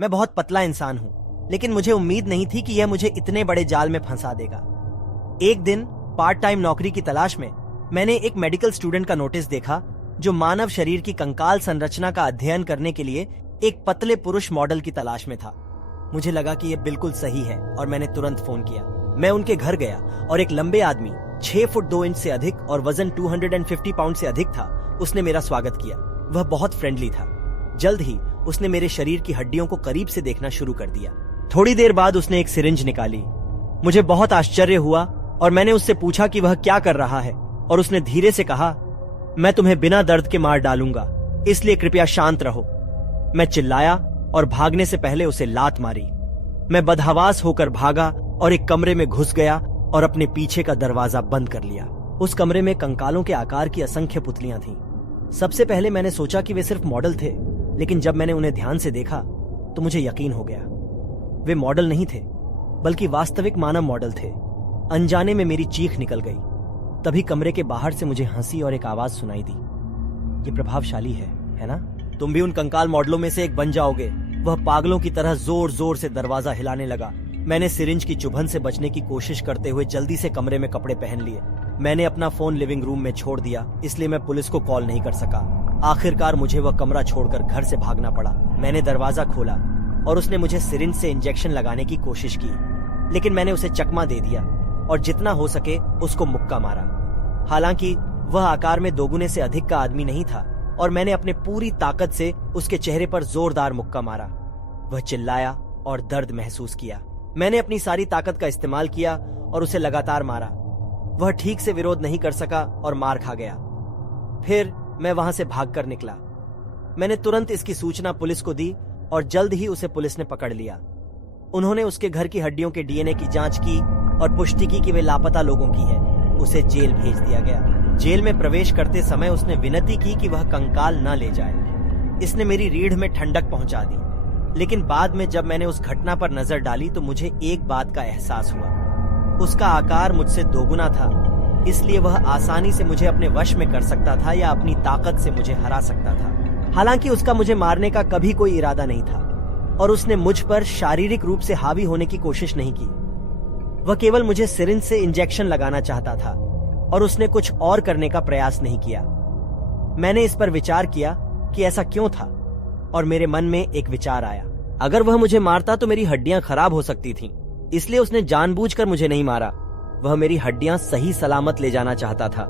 मैं बहुत पतला इंसान हूँ, लेकिन मुझे उम्मीद नहीं थी कि यह मुझे इतने बड़े जाल में फंसा देगा। एक दिन पार्ट टाइम नौकरी की तलाश में मैंने एक मेडिकल स्टूडेंट का नोटिस देखा जो मानव शरीर की कंकाल संरचना का अध्ययन करने के लिए एक पतले पुरुष मॉडल की तलाश में था। मुझे लगा कि यह बिल्कुल सही है और मैंने तुरंत फोन किया। मैं उनके घर गया और एक लंबे आदमी 6 फुट 2 इंच से अधिक और वजन 250 पाउंड से अधिक था, उसने मेरा स्वागत किया। वह बहुत फ्रेंडली था। जल्द ही उसने मेरे शरीर की हड्डियों को करीब से देखना शुरू कर दिया। थोड़ी देर बाद उसने एक सिरिंज निकाली। मुझे बहुत आश्चर्य हुआ और मैंने उससे पूछा कि वह क्या कर रहा है, और उसने धीरे से कहा, मैं तुम्हें बिना दर्द के मार डालूंगा, इसलिए कृपया शांत रहो। मैं चिल्लाया और भागने से पहले उसे लात मारी। मैं बदहवास होकर भागा और एक कमरे में घुस गया और अपने पीछे का दरवाजा बंद कर लिया। उस कमरे में कंकालों के आकार की असंख्य पुतलियां थीं। सबसे पहले मैंने सोचा कि वे सिर्फ मॉडल थे, लेकिन जब मैंने उन्हें ध्यान से देखा तो मुझे यकीन हो गया। वे मॉडल नहीं थे, बल्कि वास्तविक मानव मॉडल थे। अनजाने में मेरी चीख निकल गई। तभी कमरे के बाहर से मुझे हंसी और एक आवाज सुनाई दी। ये प्रभावशाली है ना? तुम भी उन कंकाल मॉडलों में से एक बन जाओगे। वह पागलों की तरह जोर जोर से दरवाजा हिलाने लगा। मैंने सिरिंज की चुभन से बचने की कोशिश करते हुए जल्दी से कमरे में कपड़े पहन लिए। मैंने अपना फोन लिविंग रूम में छोड़ दिया, इसलिए मैं पुलिस को कॉल नहीं कर सका। आखिरकार मुझे वह कमरा छोड़कर घर से भागना पड़ा। मैंने दरवाजा खोला और उसने मुझे सिरिंज से इंजेक्शन लगाने की कोशिश की, लेकिन मैंने उसे चकमा दे दिया और जितना हो सके उसको मुक्का मारा। हालांकि वह आकार में दोगुने से अधिक का आदमी नहीं था और मैंने अपने पूरी ताकत से उसके चेहरे पर जोरदार मुक्का मारा। वह चिल्लाया और दर्द महसूस किया। मैंने अपनी सारी ताकत का इस्तेमाल किया और उसे लगातार मारा। वह ठीक से विरोध नहीं कर सका और मार खा गया। फिर मैं वहां से भागकर निकला। मैंने तुरंत इसकी सूचना पुलिस को दी और जल्द ही उसे पुलिस ने पकड़ लिया। उन्होंने उसके घर की हड्डियों के डीएनए की जांच की और पुष्टि की कि वे लापता लोगों की है। उसे जेल भेज दिया गया। जेल में प्रवेश करते समय उसने विनती की कि वह कंकाल न ले जाए। इसने मेरी रीढ़ में ठंडक पहुंचा दी, लेकिन बाद में जब मैंने उस घटना पर नजर डाली तो मुझे एक बात का एहसास हुआ। उसका आकार मुझसे दोगुना था, इसलिए वह आसानी से मुझे अपने वश में कर सकता था या अपनी ताकत से मुझे हरा सकता था। हालांकि उसका मुझे मारने का कभी कोई इरादा नहीं था और उसने मुझ पर शारीरिक रूप से हावी होने की कोशिश नहीं की। वह केवल मुझे सिरिंज से इंजेक्शन लगाना चाहता था और उसने कुछ और करने का प्रयास नहीं किया। मैंने इस पर विचार किया कि ऐसा क्यों था और मेरे मन में एक विचार आया। अगर वह मुझे मारता तो मेरी हड्डियां खराब हो सकती थीं, इसलिए उसने जानबूझकर मुझे नहीं मारा। वह मेरी हड्डियां सही सलामत ले जाना चाहता था।